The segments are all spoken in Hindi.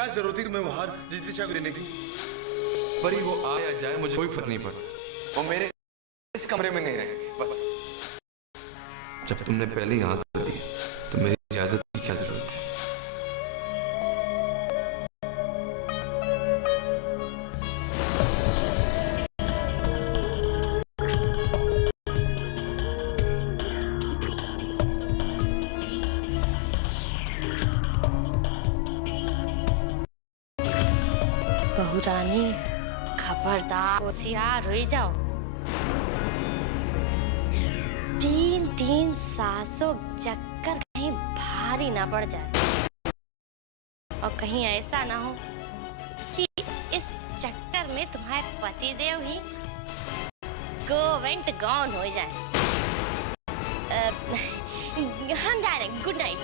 क्या जरूरत थी तुम्हें वो हार जीतती चाबी देने की? परी वो आए या जाए मुझे कोई फर्क नहीं पड़ता, वो मेरे इस कमरे में नहीं रहेंगे बस। जब तुमने पहले ही हाँ कर दी तो मेरी इजाजत की क्या जरूरत है? बहुरानी खबरदार होशियार हो जाओ। 3-3 सासों चक्कर कहीं भारी ना पड़ जाए और कहीं ऐसा ना हो कि इस चक्कर में तुम्हारे पतिदेव ही गोवेंट गॉन हो जाए। हम जा रहे हैं, गुड नाइट।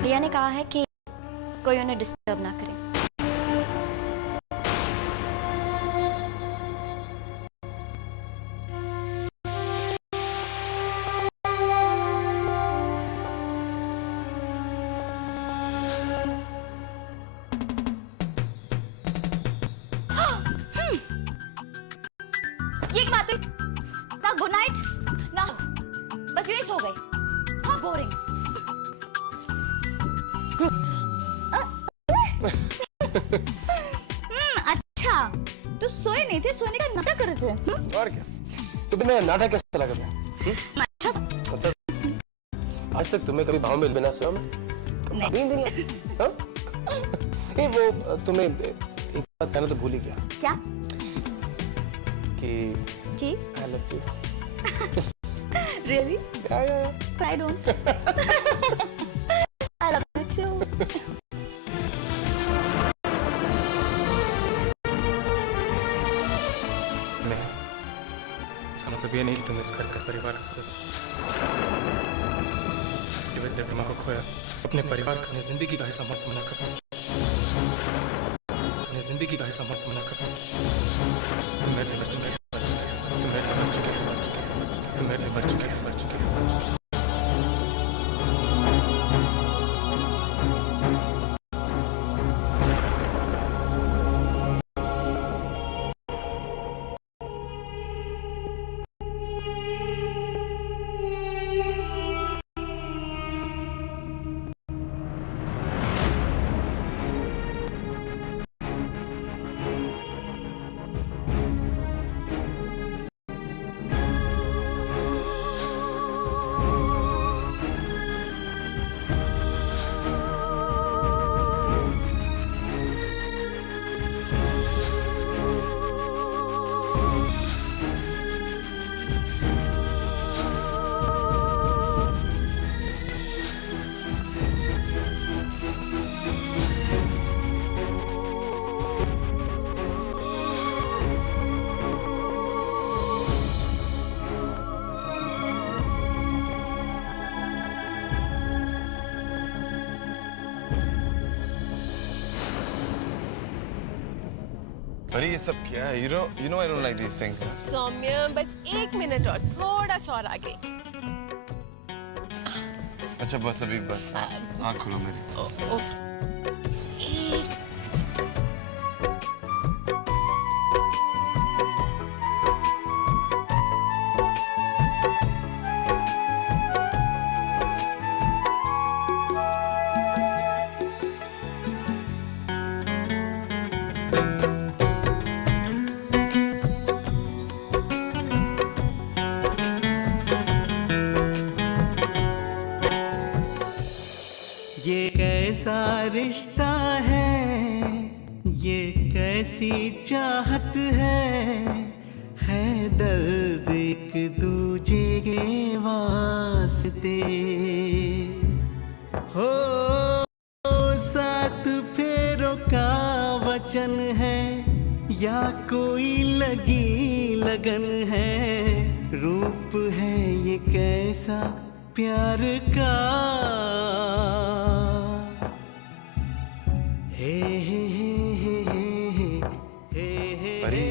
भैया ने कहा है कि कोई उन्हें डिस्टर्ब ना करे। ये क्या बात हुई? ना गुड नाइट ना बस यूं ही सो गई। हाँ बोरिंग। अच्छा तो सोए नहीं थे, सोने का नाटक कर रहे थे। और क्या? तो तुम्हें नाटक कैसा लगा था? अच्छा आज तक तुम्हें कभी भाव में बिना सोया मैं कभी नहीं दिया। हाँ? वो तुम्हें एक बात कहना तो भूल ही गया। क्या? कि I love you। Really? Yeah. I don't। I love you too। इसका मतलब ये नहीं कि तुम इस घर का परिवार का सदस्य जिसकी वजह से अपनी माँ को खोया। अपने परिवार का, अपनी जिंदगी का हिस्सा मत समझना करता हूँ, अपनी जिंदगी का हिस्सा मत समझना करता हूँ। तुम मेरे लिए मर चुके हो, तुम मेरे लिए मर चुके हो, तुम मेरे लिए मर चुके हो, मर चुके हो, मर चुके हो। अरे ये सब क्या है? You know I don't like these things. सौम्य बस 1 मिनट और थोड़ा सा और आगे। अच्छा बस अभी बस आँख खोलो मेरी। ये कैसा रिश्ता है, ये कैसा कैसी चाहत है दर्द एक दूजे के वास्ते हो। सात फेरों का वचन है या कोई लगी लगन है, रूप है ये कैसा प्यार का। हे हे हे हे हे हे परी,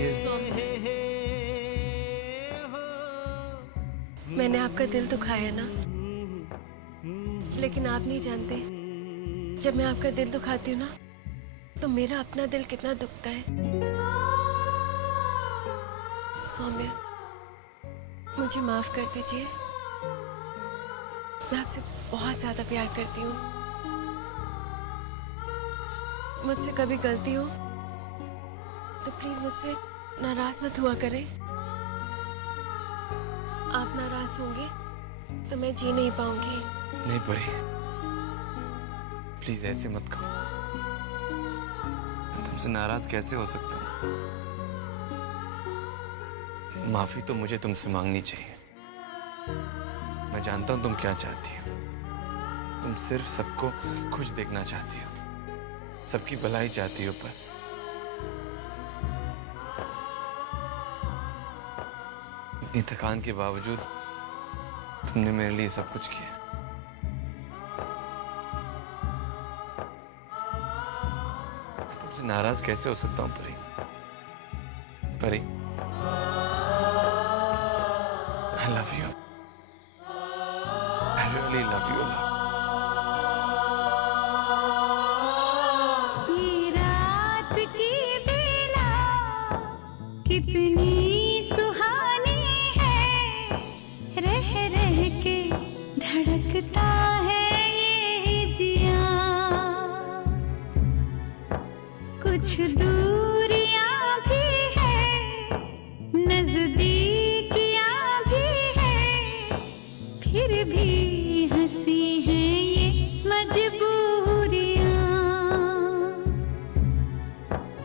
मैंने आपका दिल दुखाया ना, लेकिन आप नहीं जानते जब मैं आपका दिल दुखाती हूँ ना तो मेरा अपना दिल कितना दुखता है। सौम्या, मुझे माफ कर दीजिए, मैं आपसे बहुत ज्यादा प्यार करती हूँ। मुझसे कभी गलती हो तो प्लीज मुझसे नाराज मत हुआ करें। आप नाराज होंगे तो मैं जी नहीं पाऊंगी। नहीं परी, प्लीज ऐसे मत कहो। मैं तुमसे नाराज कैसे हो सकता हूँ? माफी तो मुझे तुमसे मांगनी चाहिए। मैं जानता हूं तुम क्या चाहती हो। तुम सिर्फ सबको खुश देखना चाहती हो, सबकी भलाई चाहती हो बस। इतनी थकान के बावजूद तुमने मेरे लिए सब कुछ किया। मैं तुमसे नाराज कैसे हो सकता हूं परी? परी, I love you. I really love you a lot. ये रात की बेला कितनी सुहानी है, रह रह के धड़कता है ये जिया। कुछ दूरियां भी है, नजदीकियां भी है, फिर भी हंसी है ये मजबूरियां।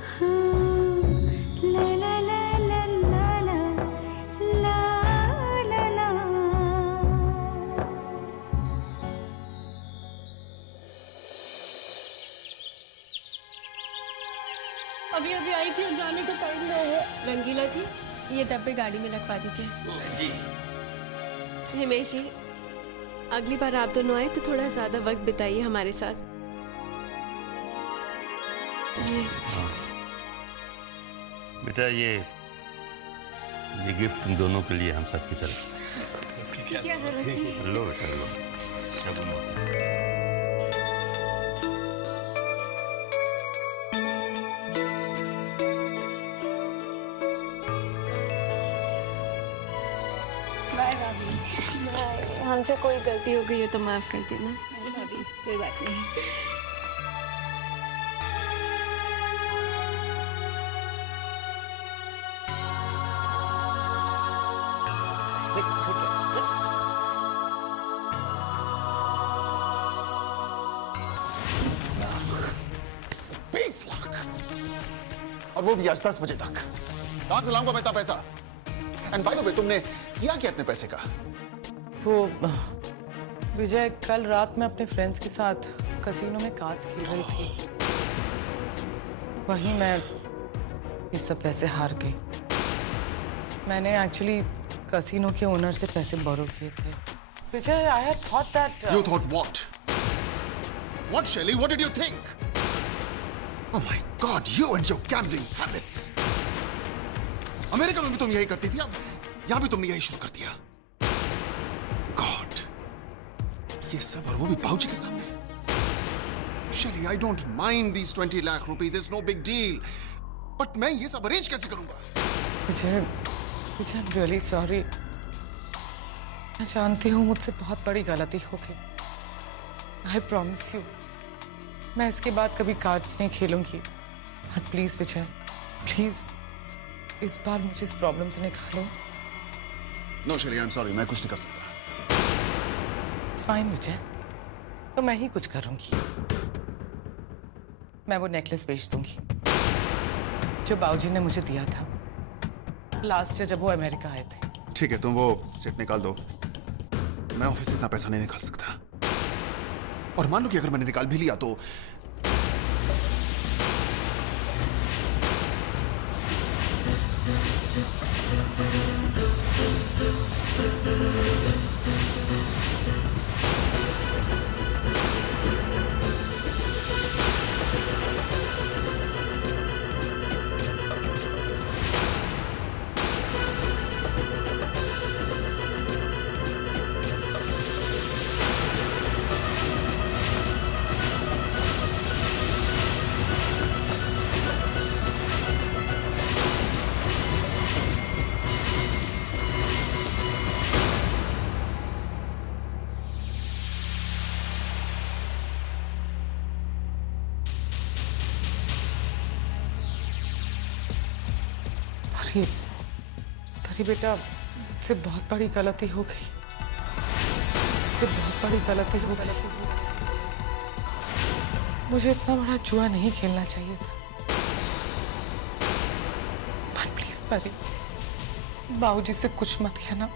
हाँ, ला ला ला ला ला ला ला ला ला। अभी अभी आई थी और जाने का टाइम नहीं है। रंगीला जी, ये डब्बे गाड़ी में रखवा दीजिए। जी। हिमेश जी, अगली बार आप दोनों आए तो थोड़ा ज्यादा वक्त बिताइए हमारे साथ। ये बेटा ये गिफ्ट तुम दोनों के लिए हम सब की तरफ से। क्या जरूरत थी? लो बेटा लो, शगुन होता है। बाय भाभी। हमसे कोई गलती हो गई हो तो माफ कर देना। भाभी कोई बात नहीं। और वो भी आज 10 बजे तक। कहां से लाऊंगा मैं इतना पैसा? एंड बाय द वे, तुमने किया क्या इतने पैसे का? वो विजय, कल रात में अपने फ्रेंड्स के साथ कसिनो में कार्ड्स खेल रही थी, वहीं मैं ये सब पैसे हार गई। मैंने एक्चुअली कसिनो के ओनर से पैसे बोरो किए थे। Vijay, I had thought that You thought what? What, Shelly? What did you think? Oh my God, you and your gambling habits. America में भी तुम यही करती थी, अब यहां भी तुमने यही शुरू कर दिया। God, ये सब और वो भी बाबूजी के सामने। Shelly, I don't mind these 20 lakh rupees. It's no big deal. But मैं ये सब अरेंज कैसे करूंगा? विजय, आई एम रियली सॉरी। मैं जानती हूँ मुझसे बहुत बड़ी गलती हो गई। आई प्रॉमिस यू, मैं इसके बाद कभी कार्ड्स नहीं खेलूंगी। बट प्लीज विजय, प्लीज इस बार मुझे इस प्रॉब्लम से निकालो। No, Shelly, I'm sorry. मैं कुछ नहीं कर सकता। फाइन विजय, तो मैं ही कुछ करूंगी। मैं वो नेकलेस बेच दूंगी। जो बाबूजी ने मुझे दिया था लास्ट ईयर जब वो अमेरिका आए थे। ठीक है, तुम वो स्टेट निकाल दो। मैं ऑफिस से इतना पैसा नहीं निकाल सकता। और मान लो कि अगर मैंने निकाल भी लिया तो परी बेटा, मुझसे बहुत बड़ी गलती हो गई। मुझसे बहुत बड़ी गलती हो गई। मुझे इतना बड़ा जुआ नहीं खेलना चाहिए था। पर प्लीज परी, बाबूजी से कुछ मत कहना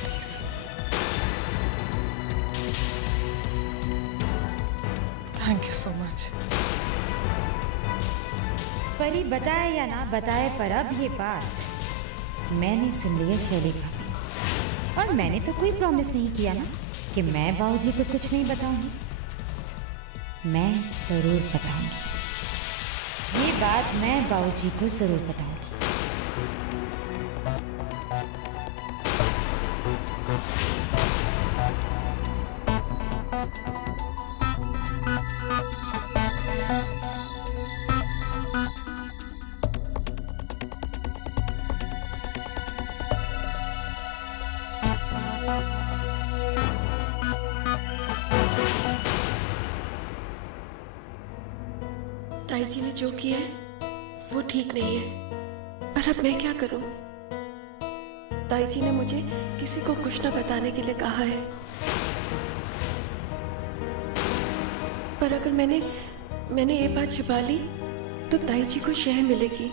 please. Thank you so much. परी बताए या ना बताए, पर अब ये बात मैंने सुन ली है शैली भाभी। और मैंने तो कोई प्रॉमिस नहीं किया ना कि मैं बाबूजी को कुछ नहीं बताऊंगी। मैं जरूर बताऊंगी, ये बात मैं बाबूजी को जरूर बताऊंगी। ताई जी ने जो किया है वो ठीक नहीं है, पर अब मैं क्या करूं? ताई जी ने मुझे किसी को कुछ न बताने के लिए कहा है, पर अगर मैंने ये बात छिपा ली तो ताई जी को शह मिलेगी।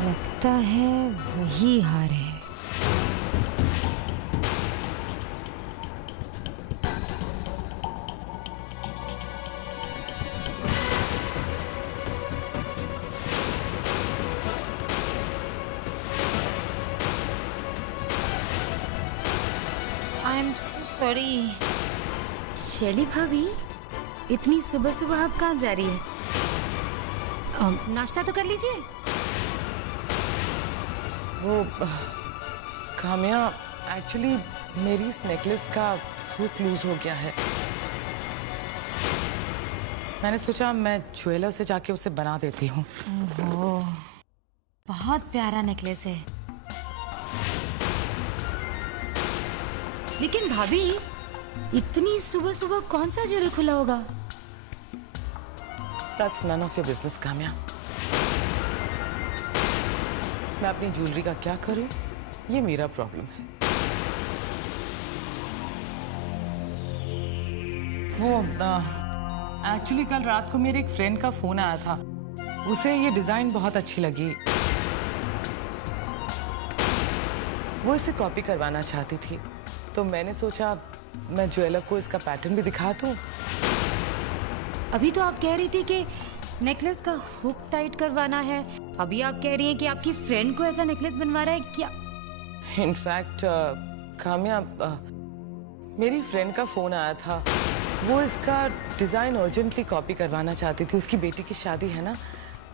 लगता है वही हार है। I am so sorry. शैली भाभी, इतनी सुबह सुबह आप कहाँ जा रही है? नाश्ता तो कर लीजिए। वो काम्या, एक्चुअली मेरी इस नेकलेस का हुक लूज हो गया है। मैंने सोचा मैं ज्वेलर से जाके उसे बना देती हूँ। ओह, बहुत प्यारा नेकलेस है। लेकिन भाभी, इतनी सुबह सुबह कौन सा ज्वेलर खुला होगा? That's none of your business, Kamya. मैं अपनी ज्वेलरी का क्या करूं, ये मेरा प्रॉब्लम है। वो एक्चुअली कल रात को मेरे एक फ्रेंड का फोन आया था। उसे ये डिजाइन बहुत अच्छी लगी। वो इसे कॉपी करवाना चाहती थी, तो मैंने सोचा मैं ज्वेलर को इसका पैटर्न भी दिखा दूं। अभी तो आप कह रही थी कि नेकलेस का हुक टाइट करवाना है, अभी आप कह रही हैं कि आपकी फ्रेंड को ऐसा नेकलेस बनवा रहा है क्या? इनफैक्ट काम्या, मेरी फ्रेंड का फोन आया था। वो इसका डिजाइन अर्जेंटली कॉपी करवाना चाहती थी। उसकी बेटी की शादी है ना,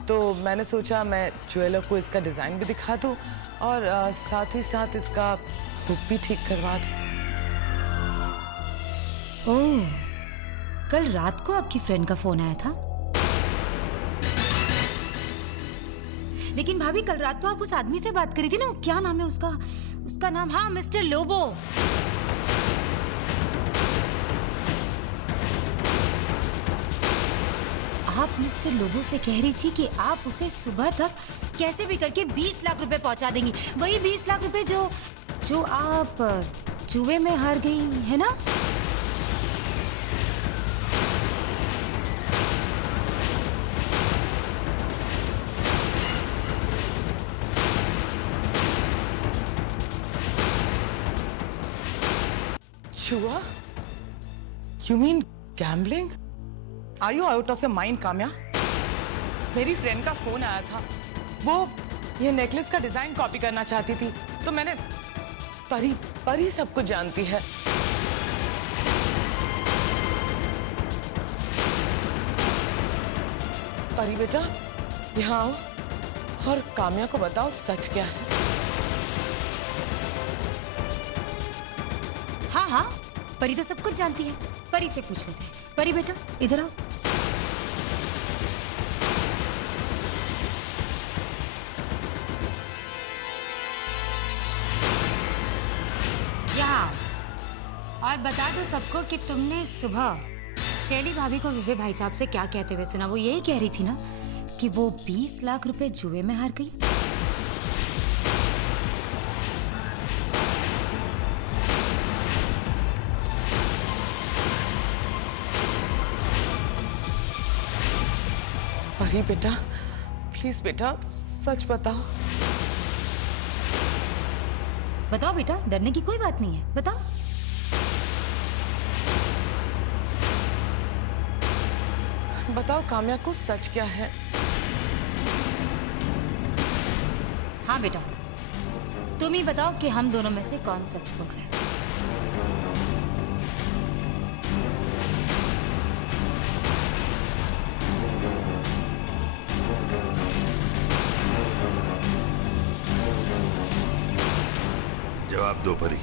तो मैंने सोचा मैं ज्वेलर को इसका डिजाइन भी दिखा दूं और साथ ही साथ इसका हुक भी ठीक करवा दूं। ओह, कल रात को आपकी फ्रेंड का फोन आया था? लेकिन भाभी कल रात तो आप उस आदमी से बात करी थी ना, क्या नाम है उसका? उसका नाम, हाँ, मिस्टर लोबो। आप मिस्टर लोबो से कह रही थी कि आप उसे सुबह तक कैसे भी करके 20 लाख रुपए पहुंचा देंगी। वही 20 लाख रुपए जो आप जुए में हार गई है ना? जुआ? You mean gambling? Are you out of your mind, Kamya? मेरी फ्रेंड का फोन आया था, वो ये नेकलेस का डिजाइन कॉपी करना चाहती थी, तो मैंने परी सब कुछ जानती है। परी बेटा, यहाँ आओ और काम्या को बताओ सच क्या है। हाँ हाँ, परी तो सब कुछ जानती है, परी से पूछ लेते हैं। परी बेटा इधर आओ। यहाँ आओ और बता दो सबको कि तुमने सुबह शैली भाभी को विजय भाई साहब से क्या कहते हुए सुना। वो यही कह रही थी ना कि वो 20 लाख रुपए जुए में हार गई। परी बेटा, प्लीज बेटा सच बताओ। बताओ बेटा, डरने की कोई बात नहीं है, बताओ। बताओ काम्या को सच क्या है। हाँ बेटा, तुम ही बताओ कि हम दोनों में से कौन सच बोल रहे हैं। जवाब दो परी।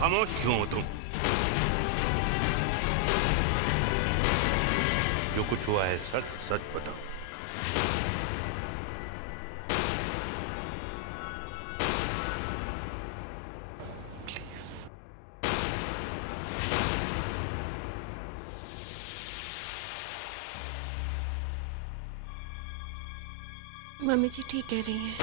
खामोश क्यों हो तुम? जो कुछ हुआ है सच सच बताओ। मम्मी जी ठीक कह रही हैं।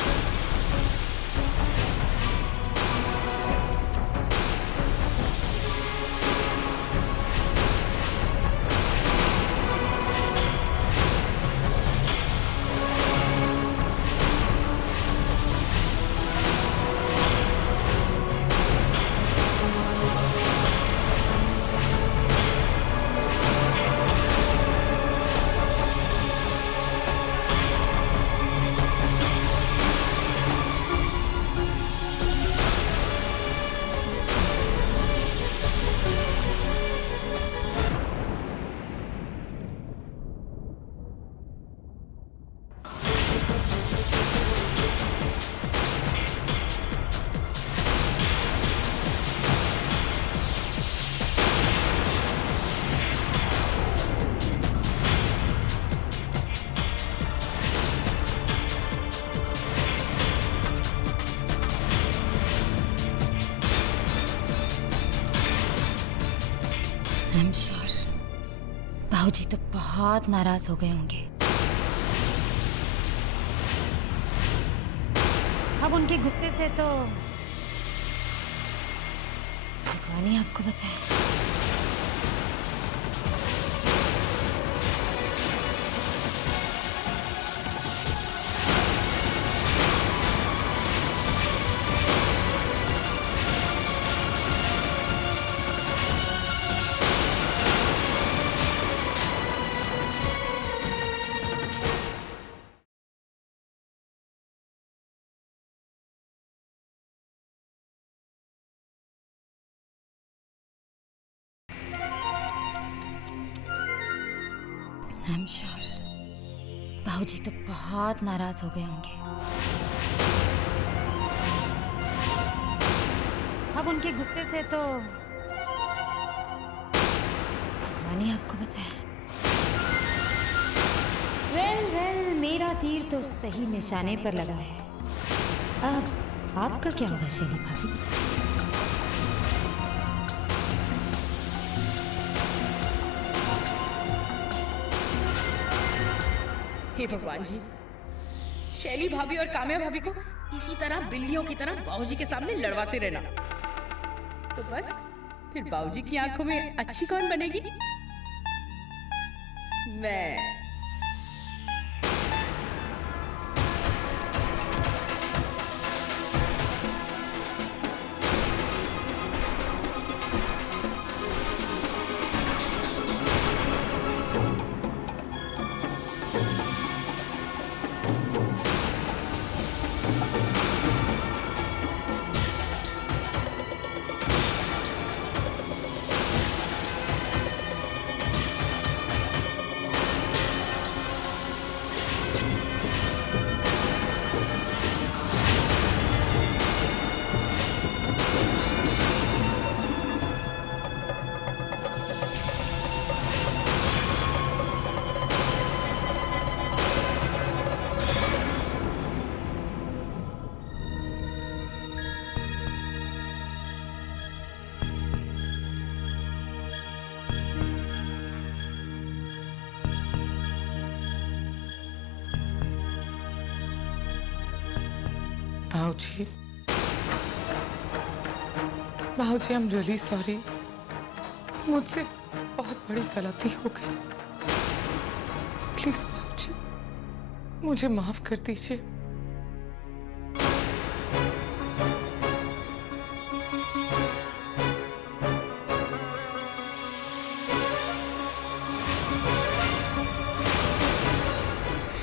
I'm sure बाबूजी तो बहुत नाराज हो गए होंगे। अब उनके गुस्से से तो भगवान ही आपको बचाए। I'm sure बाबूजी तो बहुत नाराज हो गए होंगे। अब उनके गुस्से से तो भगवान ही आपको बचाए। वेल, मेरा तीर तो सही निशाने पर लगा है। अब आपका क्या होगा शैली भाभी? हे भगवान जी, शैली भाभी और काम्या भाभी को इसी तरह बिल्लियों की तरह बाबूजी के सामने लड़वाते रहना, तो बस फिर बाबूजी की आंखों में अच्छी कौन बनेगी? मैं। भाऊजी, आई एम रियली सॉरी। मुझसे बहुत बड़ी गलती हो गई। प्लीज भाऊजी, मुझे माफ कर दीजिए।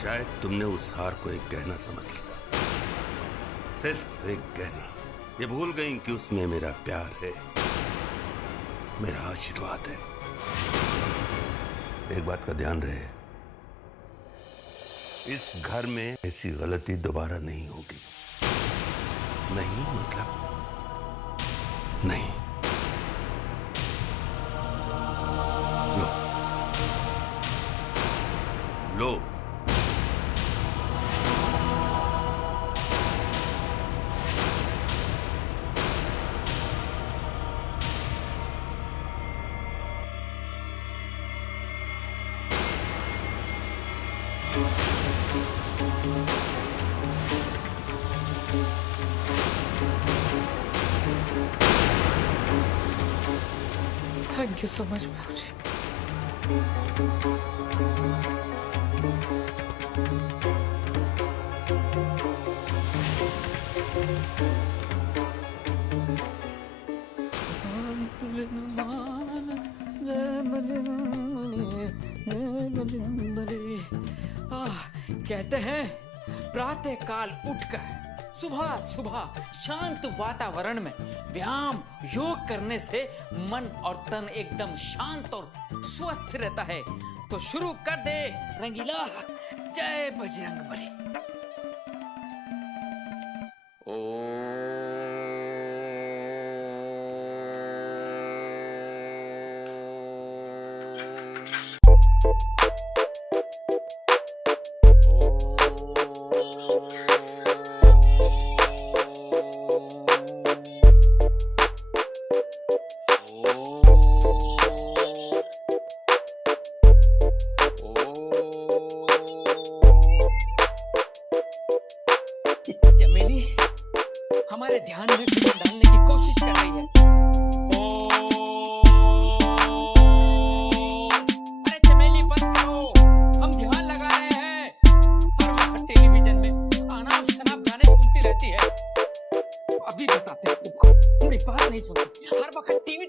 शायद तुमने उस हार को एक गहना समझ लिया, सिर्फ एक गहना। ये भूल गई कि उसमें मेरा प्यार है, मेरा आशीर्वाद है। एक बात का ध्यान रहे, इस घर में ऐसी गलती दोबारा नहीं होगी। नहीं मतलब नहीं। लो लो, थैंक यू सो मच भाऊजी। कहते हैं प्रातः काल उठकर सुबह सुबह शांत वातावरण में व्यायाम योग करने से मन और तन एकदम शांत और स्वस्थ रहता है। तो शुरू कर दे रंगीला। जय बजरंगबली। चमेली हमारे ध्यान में विघ्न डालने की कोशिश कर रही है। अरे चमेली बंद करो, हम ध्यान लगा रहे हैं। हर वक्त टेलीविजन में अनाप शनाप गाने सुनती रहती है। अभी बताते हैं तुमको, तुम्हारी बात नहीं सुनती, हर वक्त टीवी।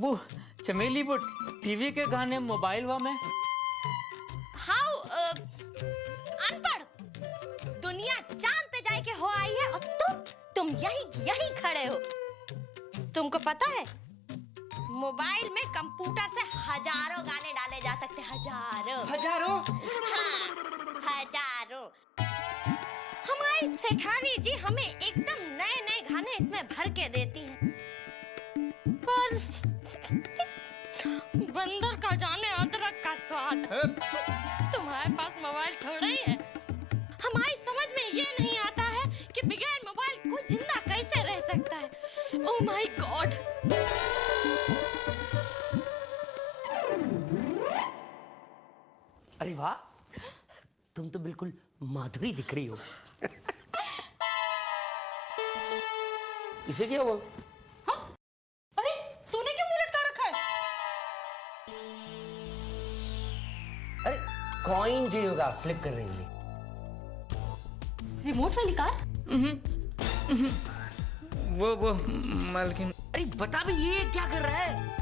वो चमेली, वो टीवी के गाने मोबाइल में। हाउ अनपढ़, दुनिया चांद पे जाए के हो आई है और तुम यही खड़े हो। तुमको पता है मोबाइल में कंप्यूटर से हजारों गाने डाले जा सकते, हजारों। हाँ, हजारों। हमारी सेठानी जी हमें एकदम नए गाने इसमें भर के देती हैं, पर बंदर का जाने अदरक का स्वाद। तुम्हारे पास मोबाइल थोड़ा ही है। हमारी समझ में ये नहीं आता है कि बगैर मोबाइल कोई जिंदा कैसे रह सकता है। Oh my God. अरे वाह, तुम तो बिल्कुल माधुरी दिख रही हो। इसे क्या हुआ? हाँ? अरे तूने क्यों मुंह लटका रखा है? अरे कॉइन चाहिए होगा फ्लिप करने के लिए। रिमोट वाली कार? वो मालकिन। अरे बता भी, ये क्या कर रहा है?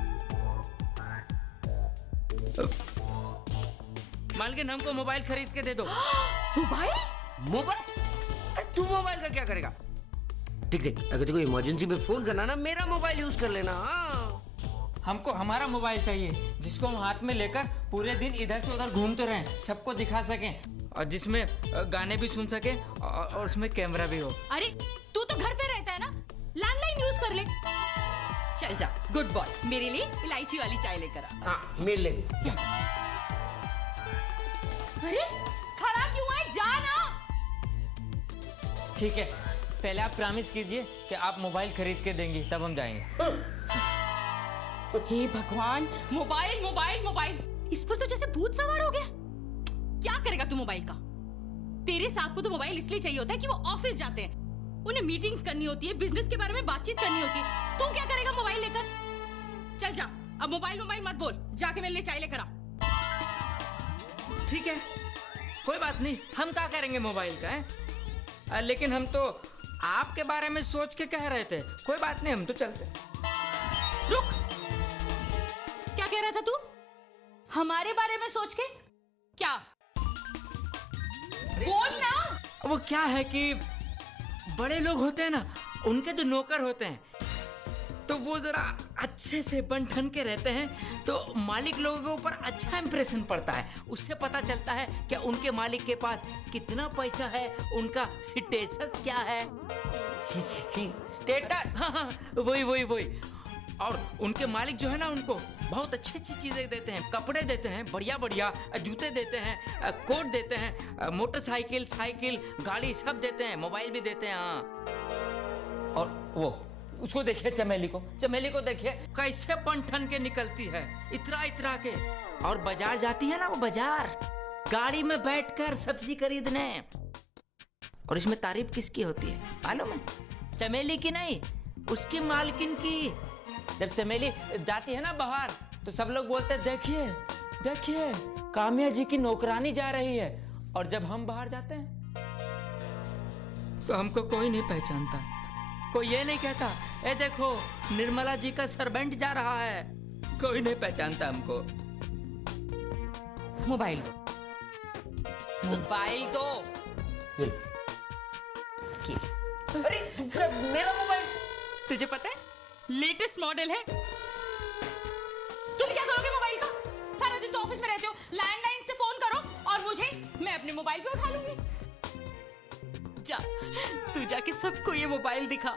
मालकिन हमको मोबाइल खरीद के दे दो। मोबाइल? अरे तू मोबाइल का क्या करेगा? ठीक है, अगर तेरे को इमरजेंसी में फोन करना ना, मेरा मोबाइल यूज कर लेना। हमको हमारा मोबाइल चाहिए जिसको हम हाथ में लेकर पूरे दिन इधर से उधर घूमते रहें, सबको दिखा सकें और जिसमें गाने भी सुन सके और उसमें कैमरा भी हो। अरे तू तो घर पे रहता है ना, लैंडलाइन यूज कर ले। चल जा, गुड बॉय। मेरे लिए इलायची वाली चाय लेकर आ। हाँ, मेरे लिए भी। अरे खड़ा क्यों है, जा ना। ठीक है, पहले आप प्रॉमिस कीजिए कि आप मोबाइल खरीद के देंगी, तब हम जाएंगे। हे भगवान, मोबाइल मोबाइल मोबाइल, इस पर तो जैसे भूत सवार हो गया। क्या करेगा तू मोबाइल का? तेरे साहब को तो मोबाइल इसलिए चाहिए होता है कि वो ऑफिस जाते हैं, उन्हें मीटिंग्स करनी होती है, बिजनेस के बारे में बातचीत करनी होती है। तू क्या करेगा मोबाइल लेकर? चल जा, अब मोबाइल मत बोल, जाके मेरे लिए चाय लेकर आ। ठीक है, कोई बात नहीं, हम क्या करेंगे मोबाइल का है? लेकिन हम तो आपके बारे में सोच के कह रहे थे। कोई बात नहीं, हम तो चलते। रुक, क्या कह रहा था तू? हमारे बारे में सोच के? क्या? बोल ना। वो क्या है कि बड़े लोग होते हैं ना, उनके जो नौकर होते हैं, तो वो जरा अच्छे से बन ठन के रहते हैं, तो मालिक लोगों के ऊपर अच्छा इंप्रेशन पड़ता है। उससे पता चलता है कि उनके मालिक के पास कितना पैसा है, उनका स्टेटस क्या है। स्टेटस? हाँ, वही। और उनके मालिक जो है ना, उनको बहुत अच्छी चीजें देते हैं, कपड़े देते हैं, बढ़िया जूते देते हैं, कोट देते हैं, मोटरसाइकिल, साइकिल, गाड़ी सब देते हैं, मोबाइल भी देते हैं। हाँ, और वो उसको देखिए, चमेली को देखिए कैसे पंठन के निकलती है, इतरा के। और बाजार जाती है ना, वो बाजार गाड़ी में बैठकर सब्जी खरीदने। और इसमें तारीफ किसकी होती है मालूम है? चमेली की नहीं, उसकी मालकिन की। जब चमेली जाती है ना बाहर, तो सब लोग बोलते हैं, देखिए कामिया जी की नौकरानी जा रही है। और जब हम बाहर जाते हैं तो हमको कोई नहीं पहचानता, कोई ये नहीं कहता, ए देखो निर्मला जी का सर्वेंट जा रहा है। कोई नहीं पहचानता हमको। मोबाइल दो। अरे मेरा मोबाइल तुझे पता है लेटेस्ट मॉडल है। तुम क्या करोगे मोबाइल का? सारा दिन तो ऑफिस में रहते हो, लैंडलाइन से फोन करो और मुझे, मैं अपने मोबाइल पे उठा लूंगी। जा, तू जाके सबको ये मोबाइल दिखा।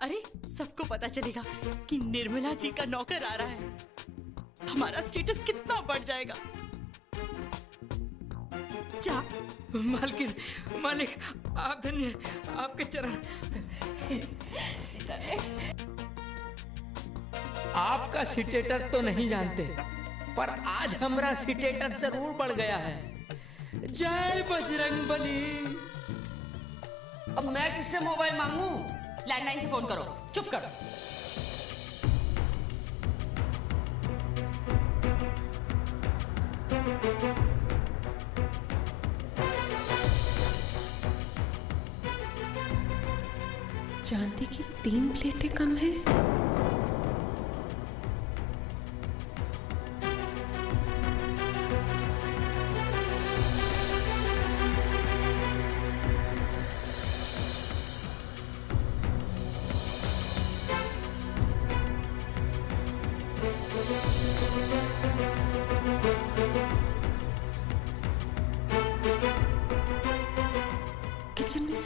अरे सबको पता चलेगा कि निर्मला जी का नौकर आ रहा है। हमारा स्टेटस कितना बढ़ जाएगा। जा। मालिक आप धन्य, आपके चरण। आपका स्टेटस तो नहीं जानते, पर आज हमारा स्टेटस जरूर बढ़ गया है। जय बजरंगबली। अब मैं किससे मोबाइल मांगू? लैंडलाइन से फोन करो, चुप करो। चांदी की 3 प्लेटें कम है।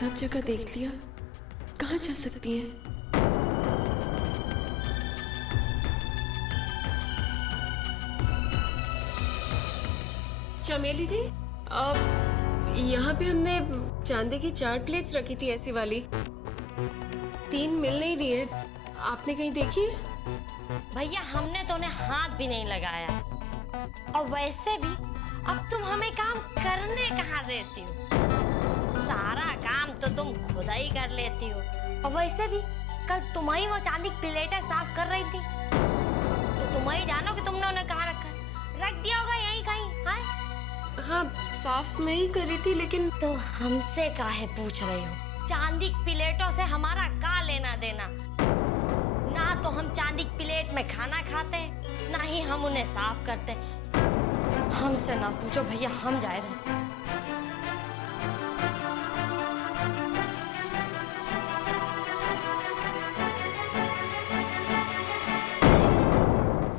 सब जगह देख लिया, कहाँ जा सकती हैं? चमेली जी, यहाँ पे हमने चांदी की 4 प्लेट्स रखी थी ऐसी वाली, 3 मिल नहीं रही है। आपने कहीं देखी? भैया हमने तो उन्हें हाथ भी नहीं लगाया, और वैसे भी अब तुम हमें काम करने कहाँ देती हो? सारा काम तो तुम खुद ही कर लेती हो। और वैसे भी कल तुम ही वो चांदी की प्लेटें साफ कर रही थी, तो तुम ही जानो कि तुमने उन्हें कहाँ रख दिया होगा, यहीं कहीं। हाँ हाँ, साफ मैं ही कर रही थी, लेकिन तो हमसे काहे पूछ रही हो? चांदी की प्लेटों से हमारा का लेना देना? ना तो हम चांदी की प्लेट में खाना खाते, ना ही हम उन्हें साफ करते। हमसे ना पूछो भैया, हम जा रहे हैं।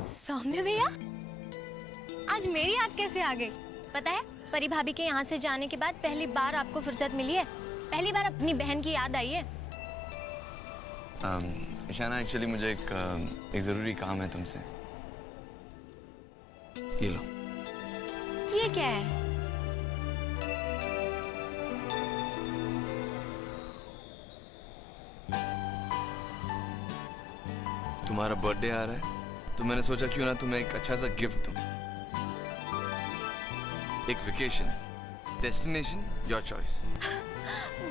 सौम्य भैया, आज मेरी याद कैसे आ गई? पता है, परी भाभी के यहाँ से जाने के बाद पहली बार आपको फुर्सत मिली है, पहली बार अपनी बहन की याद आई है। ईशाना, एक्चुअली मुझे एक जरूरी काम है तुमसे। ये लो। ये क्या है? तुम्हारा बर्थडे आ रहा है, तो मैंने सोचा क्यों ना तुम्हें एक अच्छा सा गिफ्ट दूं। एक vacation, destination your choice.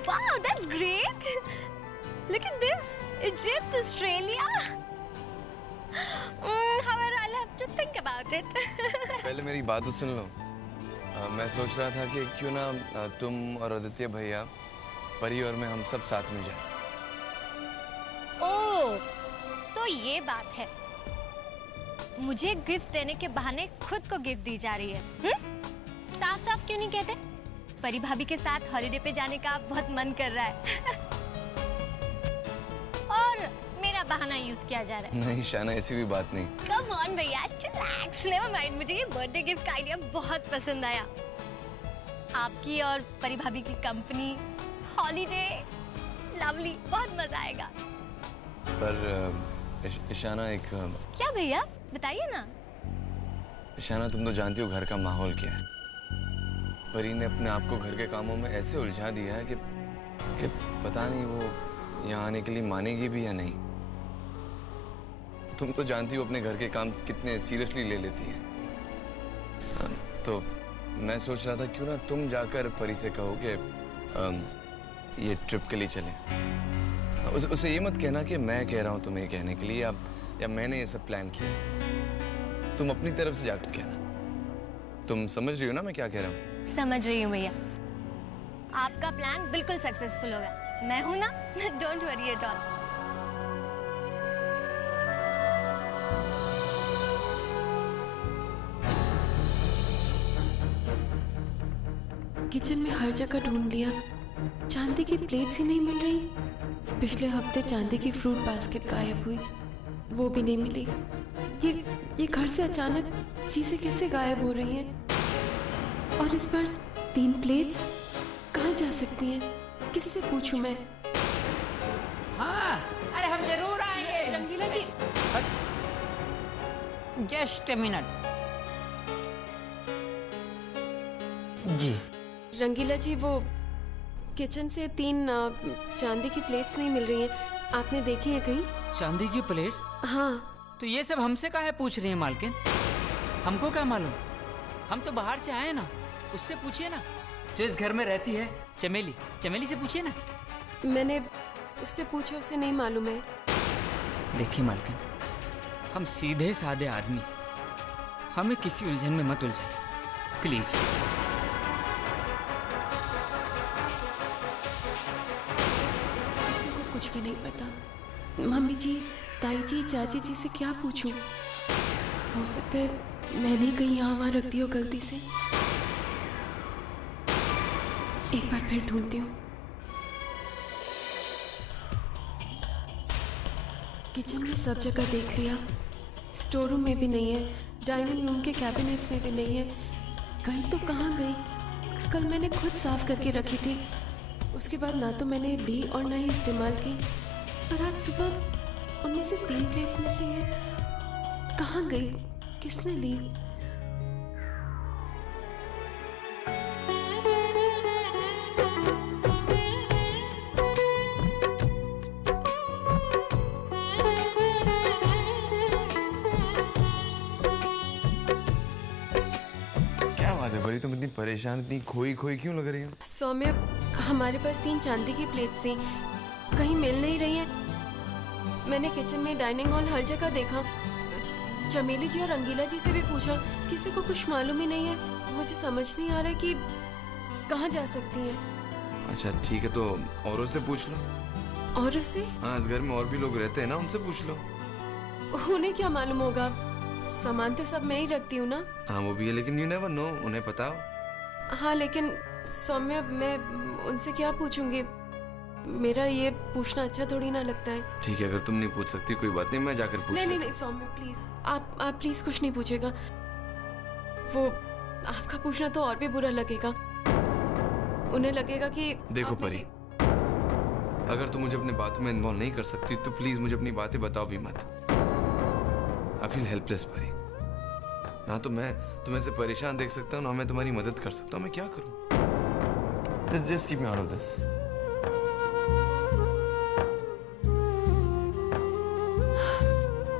Wow, that's great. Look at this, Egypt, Australia. However, I'll have to think about it. पहले मेरी बात तो सुन लो। मैं सोच रहा था कि क्यों ना तुम और आदित्य भैया, परी और मैं, हम सब साथ में जाएं। ओह, तो ये बात है। मुझे गिफ्ट देने के बहाने खुद को गिफ्ट दी जा रही है। साफ साफ क्यों नहीं कहते? परी भाभी के साथ हॉलिडे पे जाने का बहुत मन कर रहा है। और मेरा बहाना यूज किया जा रहा है। नहीं शाना, ऐसी भी बात नहीं। कम ऑन भैया, चिलैक्स, नेवर माइंड। मुझे ये बर्थडे गिफ्ट का आइडिया बहुत पसंद आया। आपकी और परी भाभी की कंपनी, हॉलिडे, लवली, बहुत मजा आएगा। पर ईशाना, एक क्या भैया, बताइए ना। ईशाना, तुम तो जानती हो घर का माहौल क्या है। परी ने अपने आप को घर के कामों में ऐसे उलझा दिया है कि पता नहीं वो यहाँ आने के लिए मानेगी भी या नहीं। तुम तो जानती हो अपने घर के काम कितने सीरियसली ले लेती है। तो मैं सोच रहा था क्यों ना तुम जाकर परी से कहो कि ये ट्रिप के लिए चलें। उसे ये मत कहना कि मैं कह रहा हूँ तुम्हें कहने के लिए, या मैंने ये सब प्लान किया। तुम अपनी तरफ से जाकर कहना। तुम समझ रही हो ना मैं क्या कह रहा हूँ? समझ रही हूँ भैया, आपका प्लान बिल्कुल सक्सेसफुल होगा। मैं हूं ना, don't worry at all. Kitchen में हर जगह ढूंढ लिया, चांदी की प्लेट्स ही नहीं मिल रही। पिछले हफ्ते चांदी की फ्रूट बास्केट गायब हुई, वो भी नहीं मिली। ये घर से अचानक चीजें कैसे गायब हो रही हैं? और इस बार 3 प्लेट्स कहाँ जा सकती हैं? किससे पूछूं मैं? हाँ, अरे हम जरूर आएंगे। रंगीला जी, जस्ट अ मिनट। जी रंगीला जी, वो किचन से 3 चांदी की प्लेट्स नहीं मिल रही हैं। आपने देखी है कहीं? चांदी की प्लेट? हाँ। तो ये सब हमसे काहे पूछ रही है मालकिन? हमको क्या मालूम? हम तो बाहर से आए ना, उससे पूछिए ना, जो इस घर में रहती है। चमेली, चमेली से पूछिए ना। मैंने उससे पूछा, उसे नहीं मालूम है। देखिए मालकिन, हम सीधे साधे आदमी, हमें किसी उलझन में मत उलझाइए प्लीज। किसी को कुछ भी नहीं पता। मम्मी जी, ताई जी, चाची जी से क्या पूछूं? हो सकता है मैंने कहीं यहाँ वहाँ रख दी हो गलती से। एक बार फिर ढूंढती हूँ। किचन में सब जगह देख लिया, स्टोर रूम में भी नहीं है, डाइनिंग रूम के कैबिनेट्स में भी नहीं है। गई तो कहाँ गई? कल मैंने खुद साफ करके रखी थी। उसके बाद ना तो मैंने ली और ना ही इस्तेमाल की। और आज सुबह उनमें से 3 प्लेट्स मिसिंग है। कहाँ गई? किसने ली? क्या बात है परी, तुम इतनी परेशान, इतनी खोई खोई क्यों लग रही हो? सौम्य, हमारे पास 3 चांदी की प्लेट्स थी, कहीं मिल नहीं रही हैं। मैंने किचन में, डाइनिंग हॉल, हर जगह देखा। चमेली जी और रंगीला जी से भी पूछा, किसी को कुछ मालूम ही नहीं है। मुझे समझ नहीं आ रहा कि कहाँ जा सकती हैं। अच्छा ठीक है, तो औरों से पूछ लो। और उसे? हाँ, इस घर में और भी लोग रहते हैं ना, उनसे पूछ लो। उन्हें क्या मालूम होगा? सामान तो सब मैं ही रखती हूँ ना। हाँ वो भी है, लेकिन यू नेवर नो, उन्हें पता हो। हाँ लेकिन सौम्य, मैं उनसे क्या पूछूंगी? मेरा ये पूछना अच्छा थोड़ी ना लगता है। ठीक है, अगर तुम नहीं पूछ सकती कोई बात नहीं, मैं जाकर पूछ नहीं नहीं लेता नहीं सौम्य प्लीज, आप प्लीज कुछ नहीं पूछेगा। वो आपका पूछना तो और भी बुरा लगेगा। उन्हें लगेगा कि देखो परी, अगर तुम मुझे अपनी बातों में इन्वॉल्व नहीं कर सकती तो प्लीज मुझे अपनी बातें बताओ भी मत। आई फील हेल्पलेस परी। ना तो मैं तुम्हें से परेशान देख सकता हूँ, ना मैं तुम्हारी मदद कर सकता हूँ। मैं क्या करूँ? Just keep me out of this.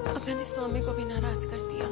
अब मैंने सौम्य को भी नाराज कर दिया।